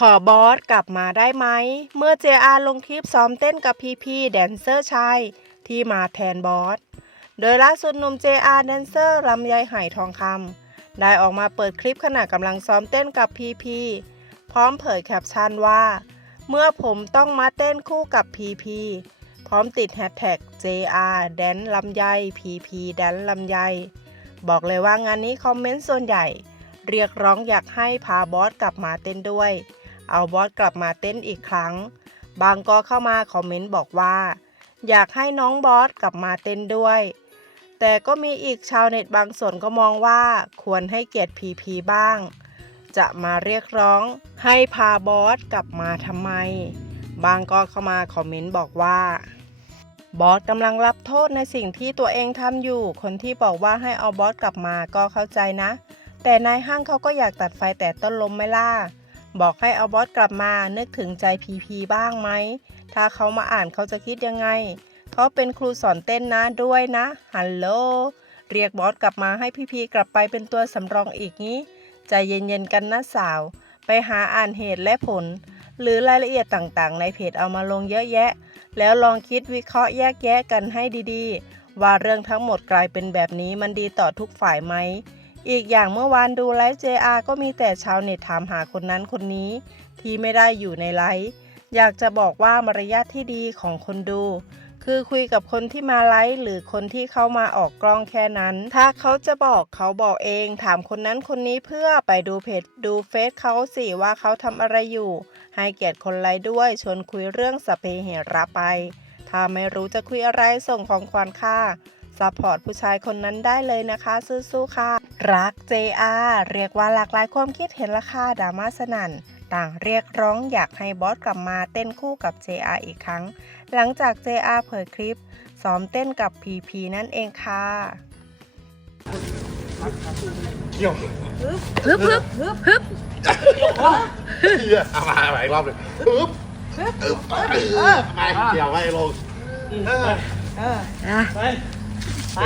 ขอบอสกลับมาได้ไหม เมื่อ JR ลงคลิปซ้อมเต้นกับพีพีแดนเซอร์ชายที่มาแทนบอส โดยล่าสุดหนุ่ม JR แดนเซอร์ลำไยไหทองคำได้ออกมาเปิดคลิปขณะกำลังซ้อมเต้นกับพีพีพร้อมเผยแคปชั่นว่า เมื่อผมต้องมาเต้นคู่กับพีพีพร้อมติดแฮชแท็ก JR แดนลำไยพีพีแดนลำไย บอกเลยว่างานนี้คอมเมนต์ส่วนใหญ่ เรียกร้องอยากให้พาบอสกลับมาเต้นด้วย เอาบอสกลับมาเต้นอีกครั้ง บางก็เข้ามาคอมเมนต์บอกว่า อยากให้น้องบอสกลับมาเต้นด้วย แต่ก็มีอีกชาวเน็ตบางส่วนก็มองว่าควรให้เกียรติพีพีบ้าง จะมาเรียกร้อง ให้พาบอสกลับมาทำไม บางก็เข้ามาคอมเมนต์บอกว่าบอสกำลังรับโทษในสิ่งที่ตัวเองทำอยู่ คนที่บอกว่าให้เอาบอสกลับมาก็เข้าใจนะ แต่นายห้างเขาก็อยากตัดไฟแต่ต้นลมไม่ล่ะ บอกให้เอาบอสกลับมานึกถึงใจพีพีบ้างไหม ถ้าเขามาอ่านเขาจะคิดยังไง เขาเป็นครูสอนเต้นนะด้วยนะ ฮัลโหล เรียกบอสกลับมาให้พีพีกลับไปเป็นตัวสำรองอีกนี้ ใจเย็นๆกันนะสาว ไปหาอ่านเหตุและผล หรือรายละเอียดต่างๆ ในเพจเอามาลงเยอะแยะ แล้วลองคิดวิเคราะห์แยกแยะกันให้ดีๆ ว่าเรื่องทั้งหมดกลายเป็นแบบนี้มันดีต่อทุกฝ่ายไหม อีกอย่างเมื่อวานดูไลฟ์ JR ก็มีแต่ชาวเน็ตถามหาคนนั้นคนนี้ ที่ไม่ได้อยู่ในไลฟ์อยากจะบอกว่ามารยาทที่ดีของคนดู คือคุยกับคนที่มาไลฟ์หรือคนที่เข้ามาออกกล้องแค่นั้น ถ้าเขาจะบอกเขาบอกเอง ถามคนนั้นคนนี้เพื่อไปดูเพจดูเฟซเขาสิว่าเขาทำอะไรอยู่ ให้เกียรติคนไลฟ์ด้วยชวนคุยเรื่องสเปเหระไป ถ้าไม่รู้จะคุยอะไรส่งของขวัญค่ะ ซัพพอร์ตผู้ชายคนนั้นได้เลยนะคะสู้ๆค่ะ รัก JR เรียกว่าหลากหลายความคิดเห็นราคาดราม่าสนั่น ต่างเรียกร้องอยากให้บอสกลับมาเต้นคู่กับ JR อีกครั้ง หลังจาก JR เผยคลิป ซ้อมเต้นกับ PP นั่นเองค่ะเกี่ยวฮึบฮึบฮึบฮึบเฮียเอามาใหม่อีกรอบเลยอึ๊บอึ๊บเออไปเกี่ยวไว้ลงเออเออไป ไป